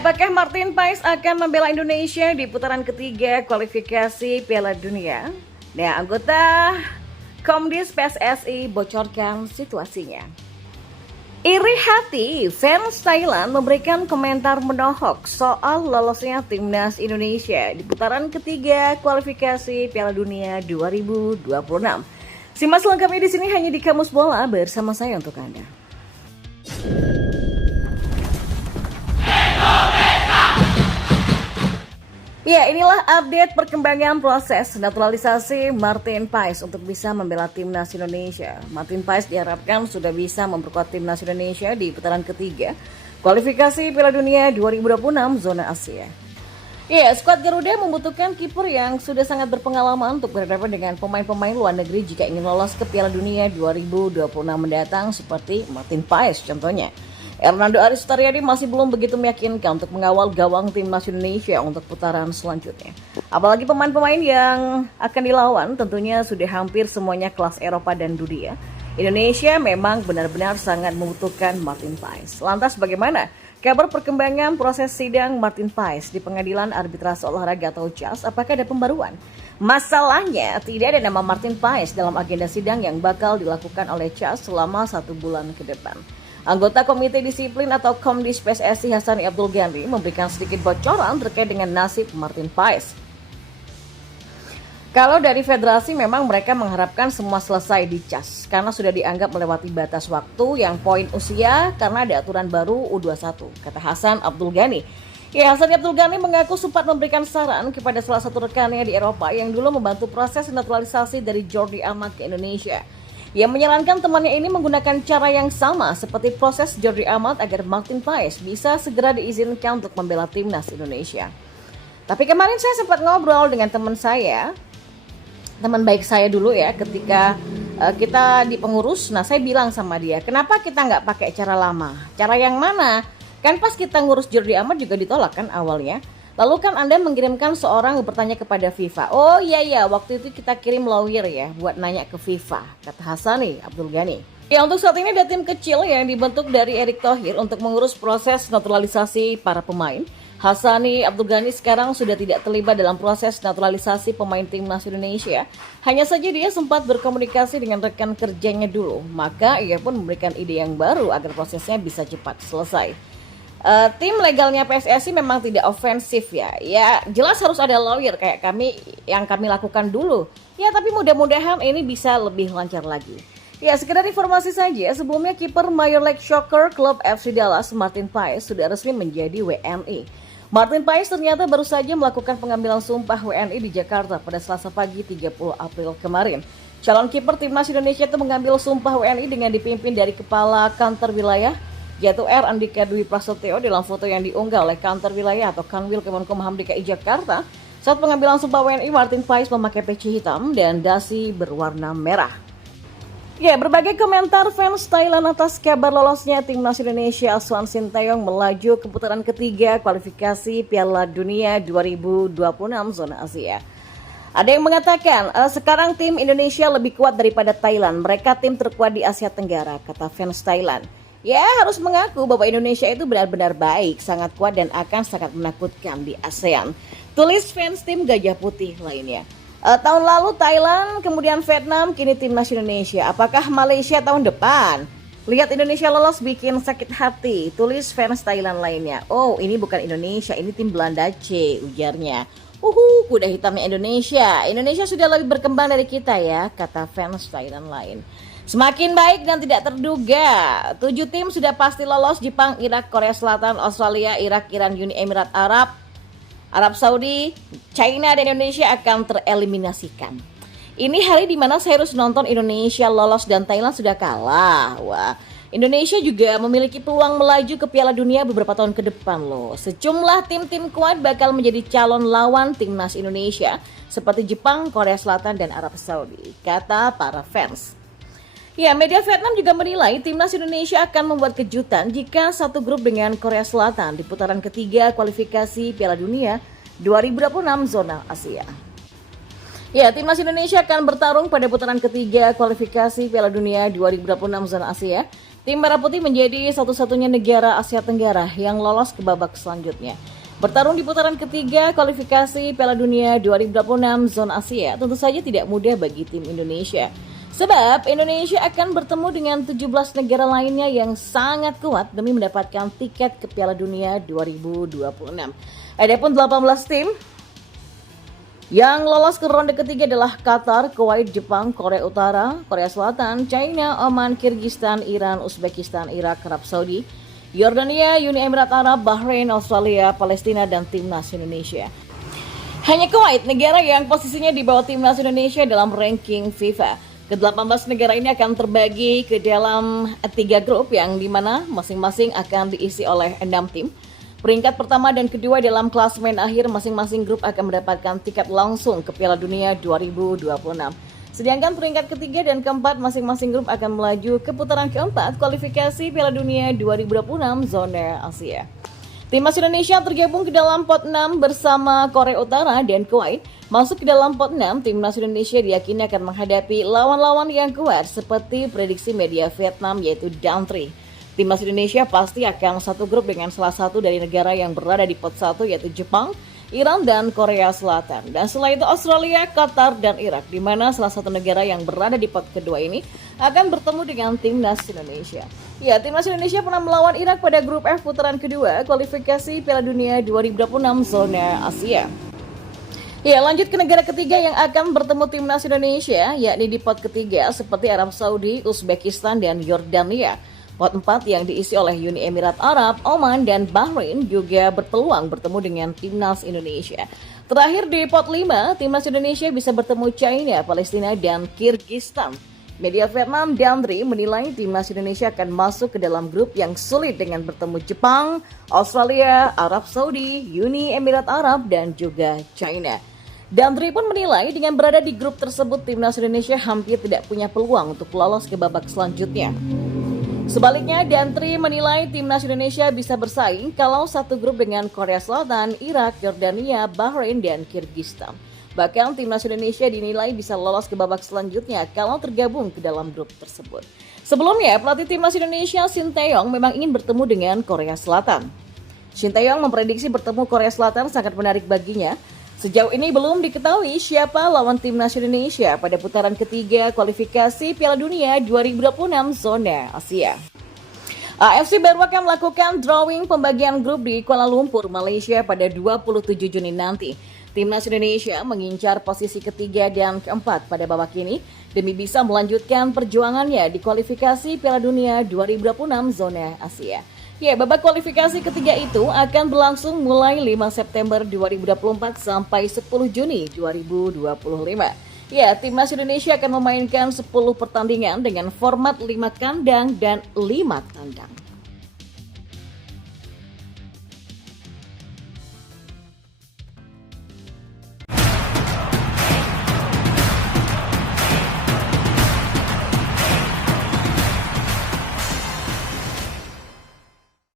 apakah Martin Paes akan membela Indonesia di putaran ketiga kualifikasi Piala Dunia? Nah, anggota Komdis PSSI bocorkan situasinya. Iri hati, fans Thailand memberikan komentar menohok soal lolosnya timnas Indonesia di putaran ketiga kualifikasi Piala Dunia 2026. Simak selengkapnya di sini hanya di Kamus Bola bersama saya untuk Anda. Ya, inilah update perkembangan proses naturalisasi Martin Paes untuk bisa membela timnas Indonesia. Martin Paes diharapkan sudah bisa memperkuat timnas Indonesia di putaran ketiga kualifikasi Piala Dunia 2026 zona Asia. Ya, skuad Garuda membutuhkan kiper yang sudah sangat berpengalaman untuk berhadapan dengan pemain-pemain luar negeri jika ingin lolos ke Piala Dunia 2026 mendatang seperti Martin Paes contohnya. Hernando Aris Taryadi masih belum begitu meyakinkan untuk mengawal gawang timnas Indonesia untuk putaran selanjutnya. Apalagi pemain-pemain yang akan dilawan tentunya sudah hampir semuanya kelas Eropa dan dunia. Indonesia memang benar-benar sangat membutuhkan Martin Paes. Lantas bagaimana kabar perkembangan proses sidang Martin Paes di Pengadilan Arbitrase Olahraga atau CAS? Apakah ada pembaruan? Masalahnya tidak ada nama Martin Paes dalam agenda sidang yang bakal dilakukan oleh CAS selama 1 bulan ke depan. Anggota Komite Disiplin atau Komdis PSSI Hassani Abdul Ghani memberikan sedikit bocoran terkait dengan nasib Martin Paes. Kalau dari federasi memang mereka mengharapkan semua selesai di CAS karena sudah dianggap melewati batas waktu yang poin usia karena ada aturan baru U21, kata Hassan Abdul Ghani. Ya, Hassani Abdul Ghani mengaku sempat memberikan saran kepada salah satu rekannya di Eropa yang dulu membantu proses naturalisasi dari Jordi Amat ke Indonesia. Ia menyarankan temannya ini menggunakan cara yang sama seperti proses Jordi Amat agar Martin Paes bisa segera diizinkan untuk membela timnas Indonesia. Tapi kemarin saya sempat ngobrol dengan teman baik saya dulu ya, ketika kita di pengurus. Nah, saya bilang sama dia, kenapa kita nggak pakai cara lama? Cara yang mana? Kan pas kita ngurus Jordi Amat juga ditolak kan awalnya. Lalu kan Anda mengirimkan seorang bertanya kepada FIFA. Oh iya, waktu itu kita kirim lawyer ya buat nanya ke FIFA, kata Hassani Abdul Ghani. Ya, untuk saat ini ada tim kecil yang dibentuk dari Erick Thohir untuk mengurus proses naturalisasi para pemain. Hassani Abdul Ghani sekarang sudah tidak terlibat dalam proses naturalisasi pemain timnas Indonesia. Hanya saja dia sempat berkomunikasi dengan rekan kerjanya dulu. Maka ia pun memberikan ide yang baru agar prosesnya bisa cepat selesai. Tim legalnya PSSI memang tidak ofensif ya. Ya jelas harus ada lawyer kayak kami lakukan dulu. Ya tapi mudah-mudahan ini bisa lebih lancar lagi. Ya sekedar informasi saja, sebelumnya kiper Major League Soccer klub FC Dallas Martin Paes sudah resmi menjadi WNI. Martin Paes ternyata baru saja melakukan pengambilan sumpah WNI di Jakarta pada Selasa pagi 30 April kemarin. Calon kiper timnas Indonesia itu mengambil sumpah WNI dengan dipimpin dari kepala kantor wilayah yaitu R. Andika Dwi Prasetyo dalam foto yang diunggah oleh kantor wilayah atau Kanwil Kemenkumham DKI Jakarta. Saat pengambilan sumpah WNI, Martin Paes memakai peci hitam dan dasi berwarna merah. Ya, berbagai komentar fans Thailand atas kabar lolosnya timnas Indonesia Aswan Sintayong melaju ke putaran ketiga kualifikasi Piala Dunia 2026 zona Asia. Ada yang mengatakan, sekarang tim Indonesia lebih kuat daripada Thailand. Mereka tim terkuat di Asia Tenggara, kata fans Thailand. Ya, harus mengaku bahwa Indonesia itu benar-benar baik, sangat kuat dan akan sangat menakutkan di ASEAN. Tulis fans tim Gajah Putih lainnya. Tahun lalu Thailand, kemudian Vietnam, kini timnas Indonesia. Apakah Malaysia tahun depan? Lihat Indonesia lolos bikin sakit hati, tulis fans Thailand lainnya. Oh, ini bukan Indonesia, ini tim Belanda C, ujarnya. Kuda hitamnya Indonesia. Indonesia sudah lebih berkembang dari kita ya, kata fans Thailand lain. Semakin baik dan tidak terduga. 7 tim sudah pasti lolos: Jepang, Irak, Korea Selatan, Australia, Irak, Iran, Uni Emirat Arab, Arab Saudi, China dan Indonesia akan tereliminasikan. Ini hari di mana saya harus nonton Indonesia lolos dan Thailand sudah kalah. Wah, Indonesia juga memiliki peluang melaju ke Piala Dunia beberapa tahun ke depan loh. Sejumlah tim-tim kuat bakal menjadi calon lawan timnas Indonesia seperti Jepang, Korea Selatan dan Arab Saudi, kata para fans. Ya, media Vietnam juga menilai timnas Indonesia akan membuat kejutan jika satu grup dengan Korea Selatan di putaran ketiga kualifikasi Piala Dunia 2026 zona Asia. Ya, timnas Indonesia akan bertarung pada putaran ketiga kualifikasi Piala Dunia 2026 zona Asia Tim Merah Putih menjadi satu-satunya negara Asia Tenggara yang lolos ke babak selanjutnya. Bertarung di putaran ketiga kualifikasi Piala Dunia 2026 zona Asia tentu saja tidak mudah bagi tim Indonesia. Sebab Indonesia akan bertemu dengan 17 negara lainnya yang sangat kuat demi mendapatkan tiket ke Piala Dunia 2026. Adapun 18 tim yang lolos ke ronde ketiga adalah Qatar, Kuwait, Jepang, Korea Utara, Korea Selatan, China, Oman, Kyrgyzstan, Iran, Uzbekistan, Irak, Arab Saudi, Yordania, Uni Emirat Arab, Bahrain, Australia, Palestina, dan Timnas Indonesia. Hanya Kuwait, negara yang posisinya di bawah Timnas Indonesia dalam ranking FIFA. Ke-18 negara ini akan terbagi ke dalam 3 grup yang dimana masing-masing akan diisi oleh 6 tim. Peringkat pertama dan kedua dalam klasemen akhir masing-masing grup akan mendapatkan tiket langsung ke Piala Dunia 2026. Sedangkan peringkat ketiga dan keempat masing-masing grup akan melaju ke putaran keempat kualifikasi Piala Dunia 2026 zona Asia. Timnas Indonesia tergabung ke dalam pot 6 bersama Korea Utara dan Kuwait. Masuk ke dalam pot 6, Timnas Indonesia diyakini akan menghadapi lawan-lawan yang kuat seperti prediksi media Vietnam yaitu Down 3. Timnas Indonesia pasti akan satu grup dengan salah satu dari negara yang berada di pot 1 yaitu Jepang, Iran, dan Korea Selatan. Dan setelah itu Australia, Qatar, dan Irak, di mana salah satu negara yang berada di pot kedua ini akan bertemu dengan Timnas Indonesia. Ya, Timnas Indonesia pernah melawan Irak pada grup F putaran kedua kualifikasi Piala Dunia 2026 zona Asia. Ya, lanjut ke negara ketiga yang akan bertemu Timnas Indonesia, yakni di pot ketiga seperti Arab Saudi, Uzbekistan, dan Yordania. Pot 4 yang diisi oleh Uni Emirat Arab, Oman, dan Bahrain juga berpeluang bertemu dengan Timnas Indonesia. Terakhir di pot 5, Timnas Indonesia bisa bertemu China, Palestina, dan Kyrgyzstan. Media Vietnam Dandri menilai Timnas Indonesia akan masuk ke dalam grup yang sulit dengan bertemu Jepang, Australia, Arab Saudi, Uni Emirat Arab, dan juga China. Dandri pun menilai dengan berada di grup tersebut Timnas Indonesia hampir tidak punya peluang untuk lolos ke babak selanjutnya. Sebaliknya, Dandri menilai Timnas Indonesia bisa bersaing kalau satu grup dengan Korea Selatan, Irak, Yordania, Bahrain, dan Kyrgyzstan. Bahkan Timnas Indonesia dinilai bisa lolos ke babak selanjutnya kalau tergabung ke dalam grup tersebut. Sebelumnya, pelatih Timnas Indonesia Shin Tae-yong memang ingin bertemu dengan Korea Selatan. Shin Tae-yong memprediksi bertemu Korea Selatan sangat menarik baginya. Sejauh ini belum diketahui siapa lawan Timnas Indonesia pada putaran ketiga kualifikasi Piala Dunia 2026 zona Asia. AFC baru akan melakukan drawing pembagian grup di Kuala Lumpur, Malaysia pada 27 Juni nanti. Timnas Indonesia mengincar posisi ketiga dan keempat pada babak ini demi bisa melanjutkan perjuangannya di kualifikasi Piala Dunia 2026 zona Asia. Ya, babak kualifikasi ketiga itu akan berlangsung mulai 5 September 2024 sampai 10 Juni 2025. Ya, Timnas Indonesia akan memainkan 10 pertandingan dengan format 5 kandang dan 5 tandang.